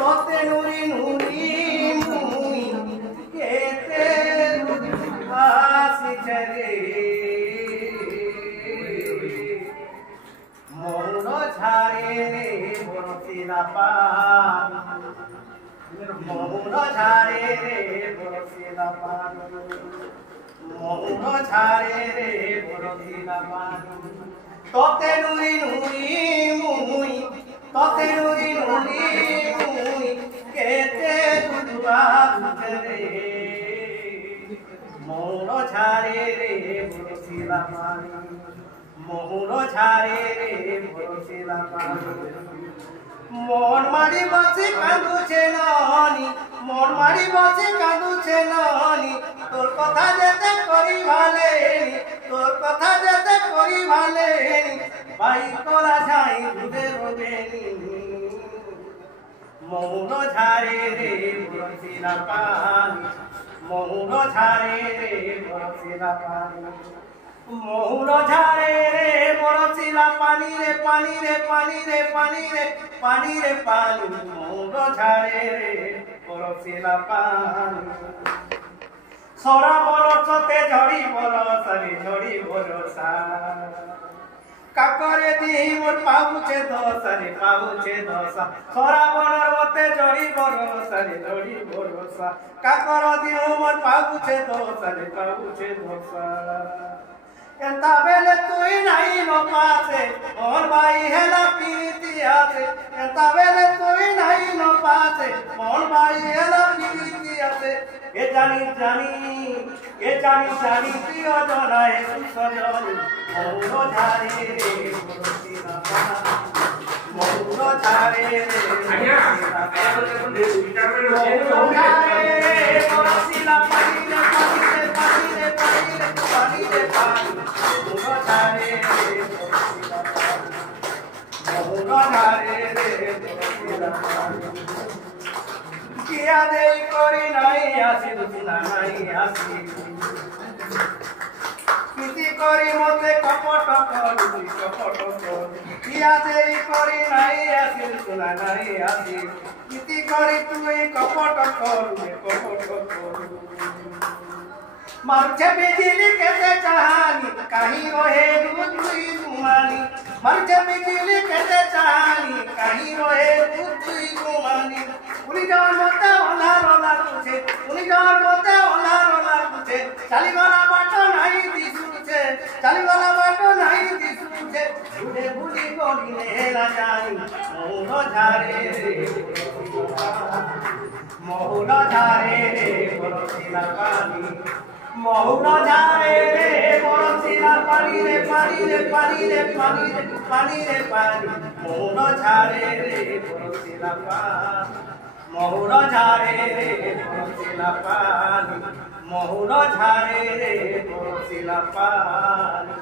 তোতে নুরি নুরি মুই কেতে আসিছে রে মৌন ঝাড়ে বরছিলা পান মৌন ঝাড়ে বরছিলা পান মৌন ঝাড়ে বরছিলা পান তোতে নুরি নুরি মুই তোতে নুরি নুরি মুই কেতে দুবাতে রে মৌন ঝাড়ে বরছিলা পান মৌন ঝাড়ে বরছিলা পান মন মারি বসে কাঁদুছে ননি মন মারি বসে কাঁদুছে ননি তোর কথা যেতে করি ভালে তোর কথা যেতে করি ভালে বাই করা যাই দুধে রোগেনি মৌন ঝাড়ে রে বরছিলা পান মৌন ঝাড়ে রে বরছিলা পান মৌন ঝাড়ে রে বরছিলা পানি রে পানি রে পানি রে পানি রে পানি রে পানি মৌন ঝাড়ে রে বরছিলা পানি সরা বরছতে ঝড়ি বরসারে ঝড়ি বরসা কাকরে দিহি মোর পাউছে দশারে পাউছে দশা সরা বনর মতে ঝড়ি বরসারে ঝড়ি বরসা কাকর দিহু মোর পাউছে দশারে পাউছে দশা এন্তা বেলে তুই নাই নো পাশে মোর ভাই হেলা পিরিতি আছে এন্তা বেলে তুই নাই নো পাশে মোর ভাই হেলা পিরিতি আছে এ জানি জানি এ জানি জানি প্রিয় জনায় সুসজন মৌন ঝাড়ে রে বরছিলা পান মৌন ঝাড়ে রে বরছিলা পান মৌন ঝাড়ে রে বরছিলা পানি রে পানি রে পানি রে পানি রে পানি রে পানি মৌন ঝাড়ে রে বরছিলা পান মৌন ঝাড়ে রে বরছিলা পান কিয়া দেই করি নাই আসি দুনা নাই আসি কিতি করি মতে কপট করি কপট করি কিয়া দেই করি নাই আসি দুনা নাই আসি কিতি করি তুই কপট করি কপট করি মারছে বিজলি কেতে চাহানি কাহি রহে দুই দুমানি মারছে বিজলি কেতে চাহানি কাহি রহে দুই দুমানি উনি যাওয়ার মতে ওলার লাগুছে উনি যাওয়ার মতে ওলার লাগুছে চালিগলা বাট নাই দিশুছে চালিগলা বাট নাই দিশুছে ভুলে ভুলি গলিলে হেলা জানি মৌন ঝাড়ে রে মৌন ঝাড়ে রে বরছিলা পানি মৌন ঝাড়ে রে বরছিলা পানি রে পানি রে পানি রে পানি রে পানি রে পানি মৌন ঝাড়ে রে বরছিলা পানি মৌন ঝাড়ে রে বরছিলা পানি মৌন ঝাড়ে রে বরছিলা পানি